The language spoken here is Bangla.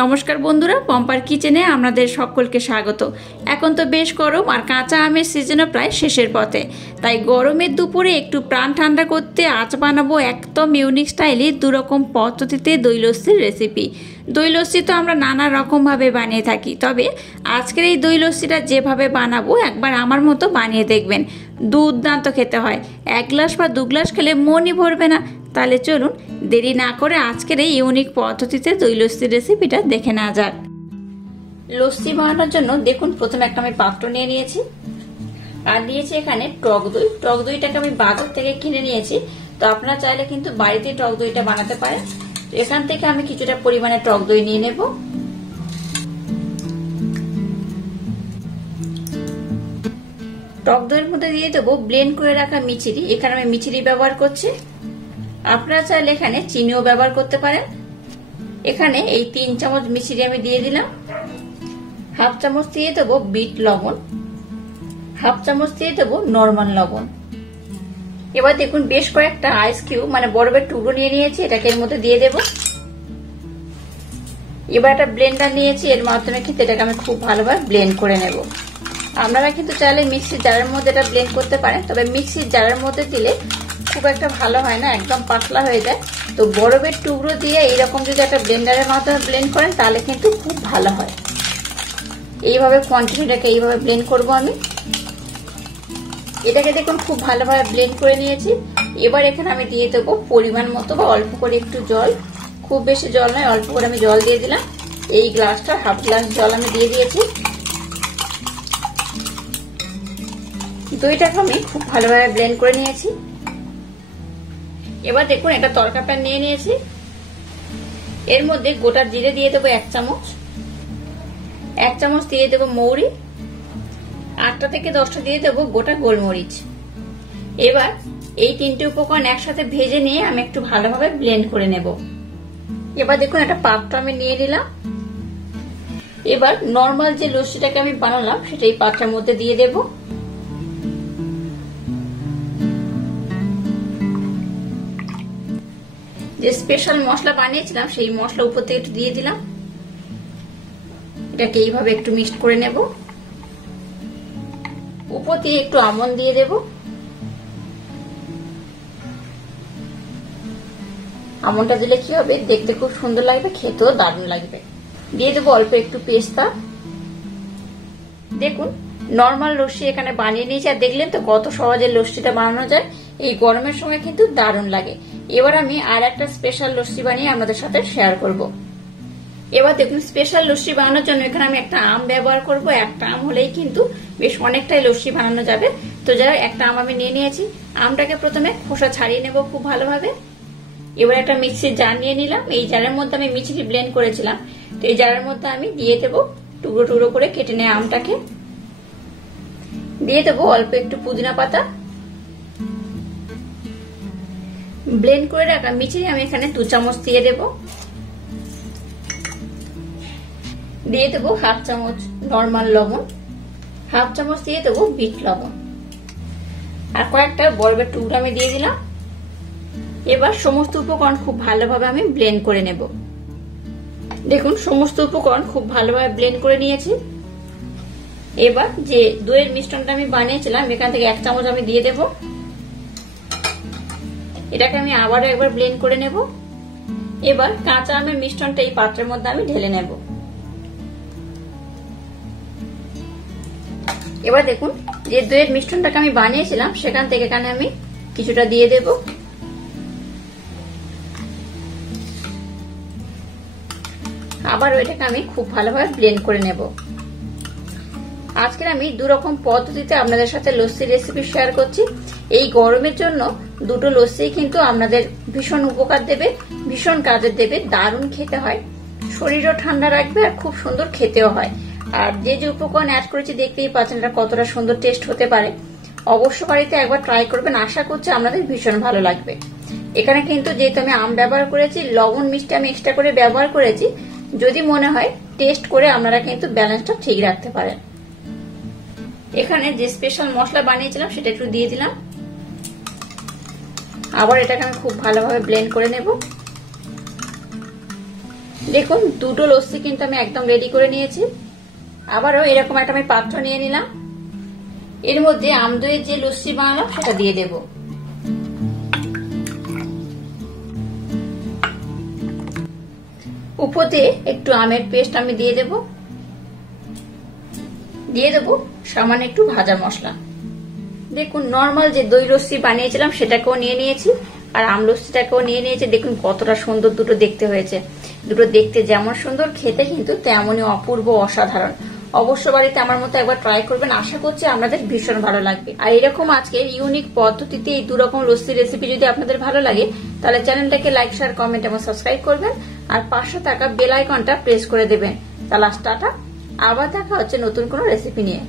নমস্কার বন্ধুরা, পম্পার কিচেনে আপনাদের সকলকে স্বাগত। এখন তো বেশ গরম আর কাঁচা আমের সিজনও প্রায় শেষের পথে, তাই গরমের দুপুরে একটু প্রাণ ঠান্ডা করতে আজ বানাবো একদম ইউনিক স্টাইলে দুরকম পদ্ধতিতে দই লস্যির রেসিপি। দই লস্যি তো আমরা নানা রকমভাবে বানিয়ে থাকি, তবে আজকের এই দই লস্যিটা যেভাবে বানাবো একবার আমার মতো বানিয়ে দেখবেন, দুর্দান্ত খেতে হয়। 1 গ্লাস বা 2 গ্লাস খেলে মনই ভরবে না। তাহলে চলুন দেরি না করে আজকের এই ইউনিক পদ্ধতিতে দই লস্যির রেসিপিটা দেখে নেওয়া যাক। লস্যি বানানোর জন্য দেখুন প্রথমে একটা আমি পাত্র নিয়ে নিয়েছি আর নিয়েছি এখানে টক দই। টক দইটাকে আমি বাজার থেকে কিনে নিয়েছি, তো আপনারা চাইলে কিন্তু বাড়িতে টক দইটা বানাতে পারেন। এখান থেকে আমি কিছুটা পরিমাণে টক দই নিয়ে নেব। টক দইয়ের মধ্যে দিয়ে দেবো ব্লেন্ড করে রাখা মিছরি। এখানে আমি মিছরি ব্যবহার করছি, আপনারা চাইলে এখানে চিনিও ব্যবহার করতে পারেন। এখানে এই 3 চামচ মিছরি আমি দিয়ে দিলাম। 1/2 চামচ দিয়ে দেবো বিট লবণ, 1/2 চামচ দিয়ে দেবো নরমাল লবণ। এবার দেখুন বেশ কয়েকটা আইস কিউব মানে বরফের টুকরো নিয়ে নিয়েছি, এটাকে এর মধ্যে দিয়ে দেবো। এবার একটা ব্লেন্ডার নিয়েছি, এর মাধ্যমে কিন্তু এটাকে আমি খুব ভালোভাবে ব্লেন্ড করে নেব। আপনারা কিন্তু চাইলে মিক্সির জারের মধ্যে এটা ব্লেন্ড করতে পারেন, তবে মিক্সির জারের মধ্যে দিলে খুব একটা ভালো হয় না, একদম পাতলা হয়ে যায়। তো বরফের টুকরো দিয়ে এইরকম যদি একটা ব্লেন্ডারের মাধ্যমে ব্লেন্ড করেন তাহলে কিন্তু খুব ভালো হয়। এইভাবে কোয়ান্টিটিটাকে এইভাবে ব্লেন্ড করব আমি। এটাকে দেখুন খুব ভালোভাবে ব্লেন্ড করে নিয়েছি। এবার এখানে আমি দিয়ে দেবো পরিমাণ মতো বা অল্প করে একটু জল, খুব বেশি জল নয়, অল্প করে আমি জল দিয়ে দিলাম। এই গ্লাসটা 1/2 গ্লাস জল আমি দিয়ে দিয়েছি। দইটাকে আমি খুব ভালোভাবে ব্লেন্ড করে নিয়েছি। এবার দেখুন একটা তরকা প্যান নিয়ে নিয়েছি, এর মধ্যে গোটা জিরে দিয়ে দেবো 1 চামচ, 1 চামচ দিয়ে দেবো মৌরি, 8টা থেকে 10টা দিয়ে দেবো গোটা গোলমরিচ। এবার এই 3টে উপকরণ একসাথে ভেজে নিয়ে আমি একটু ভালোভাবে ব্লেন্ড করে নেব। এবার দেখুন একটা পাত্র আমি নিয়ে নিলাম। এবার নর্মাল যে লস্যিটাকে আমি বানালাম সেটা এই পাত্রের মধ্যে দিয়ে দেবো। যে স্পেশাল মশলা বানিয়েছিলাম সেই মশলা উপর থেকে একটু দিয়ে দিলাম। এটাকে এইভাবে একটু মিক্সড করে নেব। উপর দিয়ে একটু আমন্ড দিয়ে দেব। আমন্ডটা দিলে কি হবে, দেখতে খুব সুন্দর লাগবে, খেতেও দারুণ লাগবে। দিয়ে দেবো অল্প একটু পেস্তা। দেখুন নর্মাল লস্যি এখানে বানিয়ে নিয়েছি, আর দেখলেন তো কত সহজে লস্যিটা বানানো যায়। এই গরমের সময় কিন্তু দারুণ লাগে। এবার আমি আর একটা স্পেশাল লস্যি বানিয়ে আপনাদের সাথে শেয়ার করব। এবার দেখুন স্পেশাল লস্যি বানানোর জন্য এখানে আমি একটা আম ব্যবহার করব। একটা আম হলেই কিন্তু বেশ অনেকটাই লস্যি বানানো যাবে। তো যাই একটা আম আমি নিয়ে নিয়েছি। আমটাকে প্রথমে খোসা ছাড়িয়ে নেব খুব ভালোভাবে। এবার একটা মিক্সির জার নিয়ে নিলাম। এই জারের মধ্যে আমি মিছরি ব্লেন্ড করেছিলাম, তো এই জারের মধ্যে আমি দিয়ে দেবো টুকরো টুকরো করে কেটে নেওয়া আমটাকে। দিয়ে দেবো অল্প একটু পুদিনা পাতা। ব্লেন্ড করে রাখা মিছরি আমি এখানে 2 চামচ দিয়ে দেব। দিয়ে দেবো 1/2 চামচ নরমাল লবণ, 1/2 চামচ দিয়ে দেবো বিট লবণ, আর কয়েকটা বরফের টুকরো আমি দিয়ে দিলাম। এবার সমস্ত উপকরণ খুব ভালোভাবে আমি ব্লেন্ড করে নেব। দেখুন সমস্ত উপকরণ খুব ভালোভাবে ব্লেন্ড করে নিয়েছি। এবার যে দইয়ের মিশ্রণটা আমি বানিয়েছিলাম এখান থেকে 1 চামচ আমি দিয়ে দেব। এটাকে আমি আবারও একবার ব্লেন্ড করে নেব। এবার কাঁচা আমের মিশ্রণটা এই পাত্রের মধ্যে আমি ঢেলে নেব। এবার দেখুন যে দইয়ের মিশ্রণটাকে আমি বানিয়েছিলাম সেখান থেকে এখানে আমি কিছুটা দিয়ে দেব। আবার এটাকে আমি খুব ভালোভাবে ব্লেন্ড করে নেব। আজকে আমি 2 রকম পদ্ধতিতে আপনাদের সাথে লস্যির রেসিপি শেয়ার করছি। এই গরমের জন্য দুটো লস্যি কিন্তু আপনাদের ভীষণ উপকার দেবে, ভীষণ কাজের দেবে, দারুণ খেতে হয়, শরীরও ঠান্ডা রাখবে আর খুব সুন্দর খেতেও হয়। আর যে যে উপকরণ অ্যাড করেছি দেখতেই পাচ্ছেন এটা কতটা সুন্দর টেস্ট হতে পারে। অবশ্য বাড়িতে একবার ট্রাই করবেন, আশা করছি আপনাদের ভীষণ ভালো লাগবে। এখানে কিন্তু যেহেতু আমি আম ব্যবহার করেছি, লবণ মিষ্টি আমি এক্সট্রা করে ব্যবহার করেছি। যদি মনে হয় টেস্ট করে আপনারা কিন্তু ব্যালেন্সটা ঠিক রাখতে পারেন। এখানে যে স্পেশাল মশলা বানিয়েছিলাম সেটা একটু দিয়ে দিলাম। আবার এটাকে আমি খুব ভালোভাবে ব্লেন্ড করে নেব। দেখুন দুটো লস্যি কিন্তু আমি একদম রেডি করে নিয়েছি। আবারও এরকম একটা আমি পাত্র নিয়ে নিলাম, এর মধ্যে আমদইয়ের যে লস্যি বানালাম সেটা দিয়ে দেব। উপর দিয়ে একটু আমের পেস্ট আমি দিয়ে দেব সামান্য একটু ভাজা মশলা। দেখুন নর্মাল যে দই লস্যি বানিয়েছিলাম সেটাকেও নিয়ে নিয়েছি, আর আম লস্যিটাকেও নিয়ে নিয়েছি। দেখুন কতটা সুন্দর দুটো দেখতে হয়েছে। দুটো দেখতে যেমন সুন্দর, খেতে কিন্তু তেমনই অপূর্ব, অসাধারণ। অবশ্য বাড়িতে আমার মতো একবার ট্রাই করবেন, আশা করছি আপনাদের ভীষণ ভালো লাগবে। আর এরকম আজকের ইউনিক পদ্ধতিতে এই দুরকম লস্যি রেসিপি যদি আপনাদের ভালো লাগে তাহলে চ্যানেলটাকে লাইক, শেয়ার, কমেন্ট এবং সাবস্ক্রাইব করবেন, আর পাশে থাকা বেল আইকনটা প্রেস করে দেবেন। তাহলে টাটা, আবার দেখা হচ্ছে নতুন কোনো রেসিপি নিয়ে।